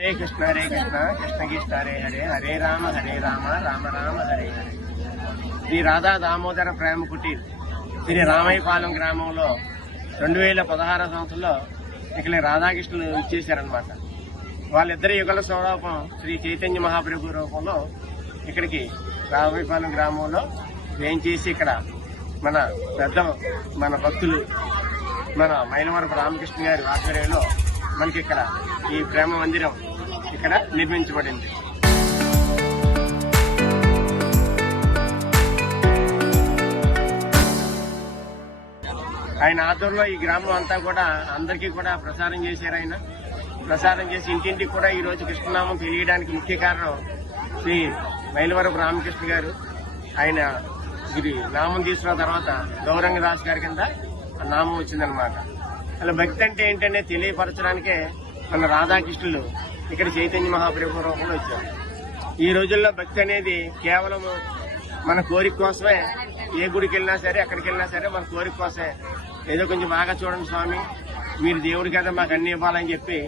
హరే కృష్ణ కృష్ణ కృష్ణ హరే హరే హరే రామ రామ రామ హరే హరే. శ్రీ రాధా దామోదర ప్రేమ కుటీర్ శ్రీ రామయ్యపాలెం గ్రామంలో 2016 సంవత్సరంలో ఇక్కడ రాధాకృష్ణులు ఇచ్చేశారనమాట. వాళ్ళిద్దరి యుగల స్వరూపం శ్రీ చైతన్య మహాప్రభు రూపంలో ఇక్కడికి రామయ్యపాలెం గ్రామంలో వేయించేసి ఇక్కడ మన భక్తులు మన మైలవరపు రామకృష్ణ గారి ఆధ్వర్యంలో మనకి ఇక్కడ ఈ ప్రేమ మందిరం ఇక్కడ నిర్మించబడింది. ఆయన ఆధ్వర్యంలో ఈ గ్రామం అంతా కూడా అందరికీ కూడా ప్రసారం చేశారు. ఆయన ప్రసారం చేసి ఇంటింటికి కూడా ఈ రోజు కృష్ణనామం తెలియడానికి ముఖ్య కారణం శ్రీ మైలవరపు రామకృష్ణ గారు. ఆయన ఇది నామం తీసుకున్న తర్వాత గౌరంగదాస్ గారి కింద నామం వచ్చిందనమాట. అలా భక్తి అంటే ఏంటనే తెలియపరచడానికే మన రాధాకృష్ణులు ఇక్కడ చైతన్య మహాప్రభు రూపంలో వచ్చారు. ఈ రోజుల్లో భక్తి అనేది కేవలం మన కోరిక కోసమే. ఏ గుడికి వెళ్ళినా సరే, ఎక్కడికి వెళ్ళినా సరే మన కోరిక కోసమే. ఏదో కొంచెం బాగా చూడండి స్వామి, మీరు దేవుడి కదా మాకు అన్ని ఇవ్వాలని చెప్పి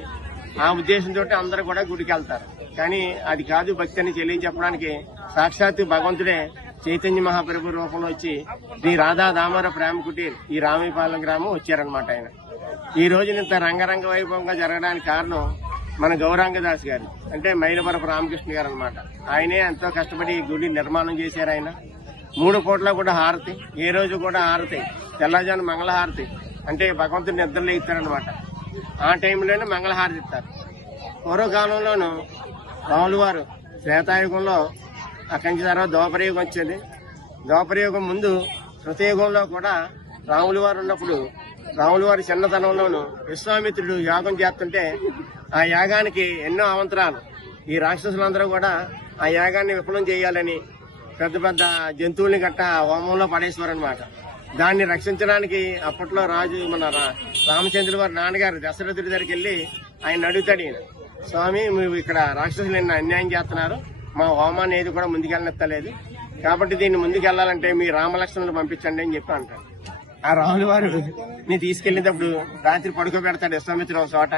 ఆ ఉద్దేశంతో అందరూ కూడా గుడికి వెళ్తారు. కానీ అది కాదు భక్తి అని తెలియజెప్పడానికి సాక్షాత్తు భగవంతుడే చైతన్య మహాప్రభు రూపంలో వచ్చి శ్రీ రాధా దామోదర ప్రేమ కుటీర్ ఈ రామయ్యపాలెం గ్రామం వచ్చారనమాట. ఆయన ఈ రోజు ఇంత రంగరంగ వైభవంగా జరగడానికి కారణం మన గౌరాంగదాస్ గారు, అంటే మైలవరపు రామకృష్ణ గారు అనమాట. ఆయనే ఎంతో కష్టపడి ఈ గుడి నిర్మాణం చేశారు. ఆయన 3 పూట్ల కూడా హారతి, ఏ రోజు కూడా హారతి, తెల్లజాను మంగళహారతి, అంటే భగవంతుడిని నిద్రలో ఇస్తారనమాట. ఆ టైంలోనే మంగళహారతి ఇస్తారు. పూర్వకాలంలోనూ రాములు వారు శ్వేతాయుగంలో అక్కడి నుంచి తర్వాత ద్వాపరయుగం వచ్చేది. ద్వాపరయుగం ముందు కృతయుగంలో కూడా రాములు వారు ఉన్నప్పుడు రాములు వారి చిన్నతనంలోనూ విశ్వామిత్రుడు యాగం చేస్తుంటే ఆ యాగానికి ఎన్నో అవంతరాలు, ఈ రాక్షసులందరూ కూడా ఆ యాగాన్ని విఫలం చేయాలని పెద్ద పెద్ద జంతువుల్ని గట్ట హోమంలో పడేసేవారనమాట. దాన్ని రక్షించడానికి అప్పట్లో రాజు మన రామచంద్రుల వారి నాన్నగారు దశరథుడి దగ్గరికి వెళ్లి ఆయన అడుగుతాడు, ఈయన స్వామి మీరు ఇక్కడ రాక్షసులు అన్యాయం చేస్తున్నారు, మా హోమాన్ని ఏది కూడా ముందుకెళ్ళనెత్తలేదు, కాబట్టి దీన్ని ముందుకెళ్లాలంటే మీ రామలక్ష్మణులు పంపించండి అని చెప్పి అంటారు. ఆ రాముల వారు నీ తీసుకెళ్లేటప్పుడు రాత్రి పడుకోబెడతాడు విశ్వామిత్రుడు ఒక చోట.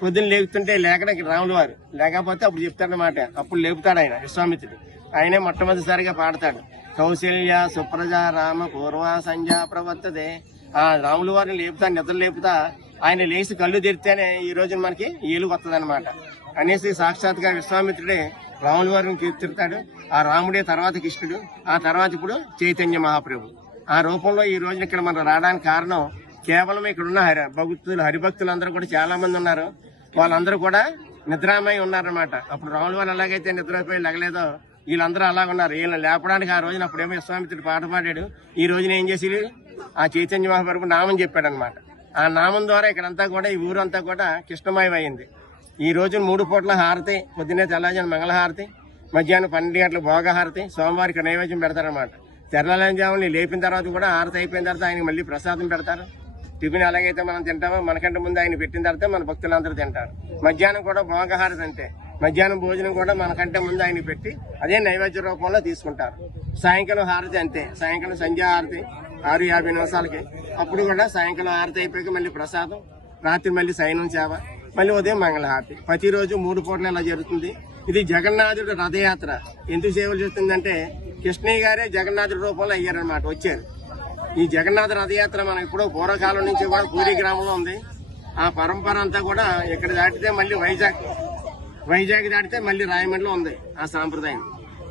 పొద్దున్న లేపుతుంటే లేకడానికి రాముల వారు లేకపోతే అప్పుడు చెప్తాడనమాట. అప్పుడు లేపుతాడు ఆయన విశ్వామిత్రుడు. ఆయనే మొట్టమొదటిసారిగా పాడతాడు, కౌశల్య సుప్రజ రామ పూర్వ సంధ్యా ప్రవర్తదే. ఆ రాముల వారిని లేపుతా, నిద్ర లేపుతా ఆయన లేచి కళ్ళు తెరితేనే ఈ రోజు మనకి ఏలు వస్తుంది అనమాట అనేసి సాక్షాత్గా విశ్వామిత్రుడే రాముల వారిని కీర్తిస్తాడు. ఆ రాముడే తర్వాత కృష్ణుడు, ఆ తర్వాత ఇప్పుడు చైతన్య మహాప్రభు. ఆ రూపంలో ఈ రోజున ఇక్కడ మనం రావడానికి కారణం కేవలం ఇక్కడున్న హరిభక్తులందరూ కూడా చాలా మంది ఉన్నారు. వాళ్ళందరూ కూడా నిద్రామై ఉన్నారనమాట. అప్పుడు రాముల వారు ఎలాగైతే నిద్రపోయి లగలేదో వీళ్ళందరూ అలాగ ఉన్నారు. వీళ్ళని లేపడానికి ఆ రోజున అప్పుడేమో విశ్వామిత్రుడు పాట పాడాడు. ఈ రోజున ఏం చేసి ఆ చైతన్య మహాప్రభు నామం చెప్పాడు అనమాట. ఆ నామం ద్వారా ఇక్కడంతా కూడా ఈ ఊరంతా కూడా కృష్ణమయం అయింది. ఈ రోజు 3 పూట్ల హారతి, పొద్దున్నే తెల్లజాను మంగళహారతి, మధ్యాహ్నం 12 గంటల భోగహారతి, సోమవారికి నైవేద్యం పెడతారనమాట. తెల్లజాముని లేపిన తర్వాత కూడా హారతి అయిపోయిన తర్వాత ఆయనకి మళ్ళీ ప్రసాదం పెడతారు. టిఫిన్ ఎలాగైతే మనం తింటామో మనకంటే ముందు ఆయన పెట్టిన తర్వాత మన భక్తులందరూ తింటారు. మధ్యాహ్నం కూడా భోగహారతి అంతే, మధ్యాహ్నం భోజనం కూడా మనకంటే ముందు ఆయన పెట్టి అదే నైవేద్య రూపంలో తీసుకుంటారు. సాయంకాలం హారతి అంతే, సాయంకాలం సంధ్యా హారతి 6:50 నిమిషాలకి. అప్పుడు కూడా సాయంకాలం హారతి అయిపోయాక మళ్ళీ ప్రసాదం, రాత్రి మళ్ళీ సైనం సేవ, మళ్ళీ ఉదయం మంగళహారతి. ప్రతిరోజు 3 పూటలు ఇలా జరుగుతుంది. ఇది జగన్నాథుడు రథయాత్ర. ఎందుకు సేవలు చేస్తుందంటే కృష్ణయ్య గారే జగన్నాథుడి రూపంలో అయ్యారనమాట, వచ్చారు. ఈ జగన్నాథ రథయాత్ర మనం ఇప్పుడు పూర్వకాలం నుంచి కూడా పూరి గ్రామంలో ఉంది. ఆ పరంపర అంతా కూడా ఇక్కడ దాటితే మళ్ళీ వైజాగ్ దాటితే మళ్ళీ రాయమండ్రిలో ఉంది ఆ సాంప్రదాయం.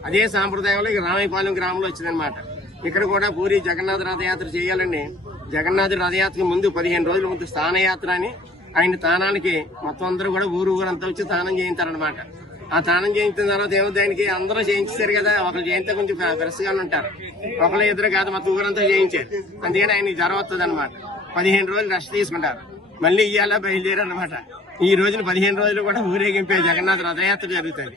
అదే సాంప్రదాయంలో ఇక రామయ్యపాలెం గ్రామంలో వచ్చిందనమాట. ఇక్కడ కూడా పూరి జగన్నాథ రథయాత్ర చేయాలండి. జగన్నాథుడి రథయాత్రకు ముందు 15 రోజుల ముందు స్థానయాత్ర అని ఆయన తానానికి మొత్తం అందరూ కూడా ఊరంతా వచ్చి తానం చేయించారనమాట. ఆ తానం చేయించిన తర్వాత ఏమో దానికి అందరూ చేయించారు కదా, ఒకరు చేయితే కొంచెం ఫ్రెష్ గా ఉంటారు, ఒకళ్ళు ఇద్దరు కాదు మొత్తం ఊరంతా చేయించారు. అందుకని ఆయన జ్వరం వస్తుంది అనమాట. 15 రోజులు రెస్ట్ తీసుకుంటారు, మళ్ళీ ఇయ్యాల బయలుదేరారు అనమాట. ఈ రోజున 15 రోజులు కూడా ఊరేగింపే జగన్నాథ రథయాత్ర జరుగుతుంది.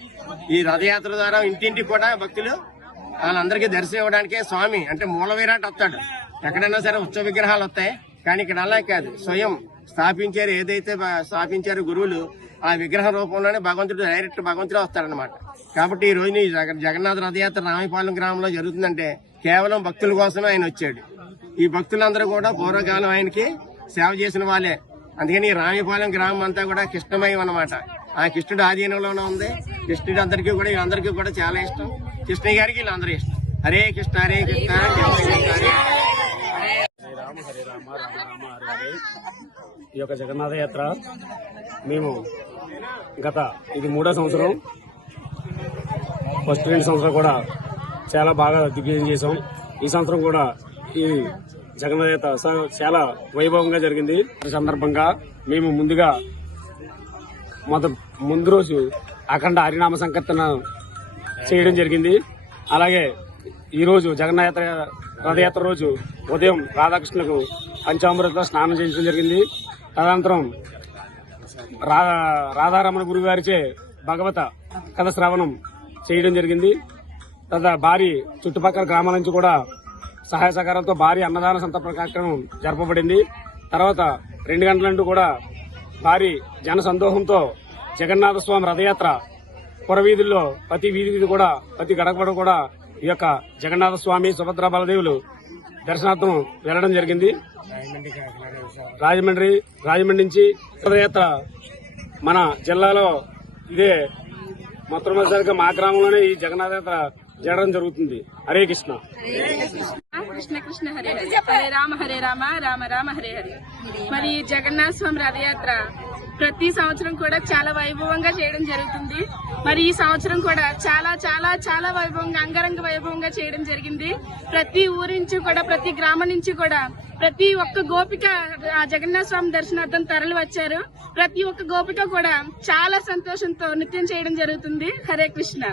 ఈ రథయాత్ర ద్వారా ఇంటింటికి కూడా భక్తులు వాళ్ళందరికీ దర్శనం ఇవ్వడానికే స్వామి అంటే మూల విరాట్ వస్తాడు. ఎక్కడైనా సరే ఉత్సవ విగ్రహాలు వస్తాయి, కానీ ఇక్కడ అలా కాదు, స్వయం స్థాపించారు. ఏదైతే స్థాపించారు గురువులు, ఆ విగ్రహం రూపంలోనే భగవంతుడు డైరెక్ట్ భగవంతుడే వస్తారనమాట. కాబట్టి ఈ రోజు జగన్నాథ రథయాత్ర రామయ్యపాలెం గ్రామంలో జరుగుతుందంటే కేవలం భక్తుల కోసమే ఆయన వచ్చాడు. ఈ భక్తులందరూ కూడా పూర్వకాలం ఆయనకి సేవ చేసిన వాళ్ళే. అందుకని రామయ్యపాలెం గ్రామం అంతా కూడా కృష్ణమయం అన్నమాట. ఆ కృష్ణుడు ఆధీనంలోనే ఉంది. కృష్ణుడు అందరికీ కూడా వీళ్ళందరికీ కూడా చాలా ఇష్టం. కృష్ణయ్య గారికి వీళ్ళందరూ ఇష్టం. హరే కృష్ణ హరే కృష్ణ హరే రామ హరే రామ రామ రామ హరే హరే. ఈ యొక్క జగన్నాథ యాత్ర మేము ఇది 3వ సంవత్సరం. ఫస్ట్ 2 సంవత్సరాలు కూడా చాలా బాగా దిగ్విజయం చేసాం. ఈ సంవత్సరం కూడా ఈ జగన్నాథ యాత్ర చాలా వైభవంగా జరిగింది. ఈ సందర్భంగా మేము ముందు రోజు అఖండ హరినామ సంకీర్తన చేయడం జరిగింది. అలాగే ఈ రోజు జగన్నాథ రథయాత్ర రోజు ఉదయం రాధాకృష్ణకు పంచామృత స్నానం చేయించడం జరిగింది. తదనంతరం రాధారమణ గురువు గారిచే భగవత కథ శ్రవణం చేయడం జరిగింది. భారీ చుట్టుపక్కల గ్రామాల నుంచి కూడా సహాయ సహకారంతో భారీ అన్నదాన సంతర్పణ కార్యక్రమం జరపబడింది. తర్వాత 2 గంటల నుండి కూడా భారీ జన సందోహంతో జగన్నాథ స్వామి రథయాత్ర పురవీధుల్లో ప్రతి వీధి కూడా ప్రతి గడపడ కూడా ఈ యొక్క జగన్నాథ స్వామి సుభద్ర బలదేవులు దర్శనార్థం వెళ్లడం జరిగింది. రాజమండ్రి నుంచి రథయాత్ర మన జిల్లాలో ఇదే మొట్టమొదటిసారిగా మా గ్రామంలోనే ఈ జగన్నాథ యాత్ర జరగడం జరుగుతుంది. హరే కృష్ణ. కృష్ణ కృష్ణ హరే హరే హరే రామ రామ రామ హరే హరే. మరి జగన్నాథ స్వామి రథయాత్ర ప్రతి సంవత్సరం కూడా చాలా వైభవంగా చేయడం జరుగుతుంది. మరి ఈ సంవత్సరం కూడా చాలా చాలా చాలా వైభవంగా అంగరంగ వైభవంగా చేయడం జరిగింది. ప్రతి ఊరి నుంచి కూడా ప్రతి గ్రామం నుంచి కూడా ప్రతి ఒక్క గోపిక ఆ జగన్నాథ స్వామి దర్శనార్థం తరలి వచ్చారు. ప్రతి ఒక్క గోపిక కూడా చాలా సంతోషంతో నృత్యం చేయడం జరుగుతుంది. హరే కృష్ణ.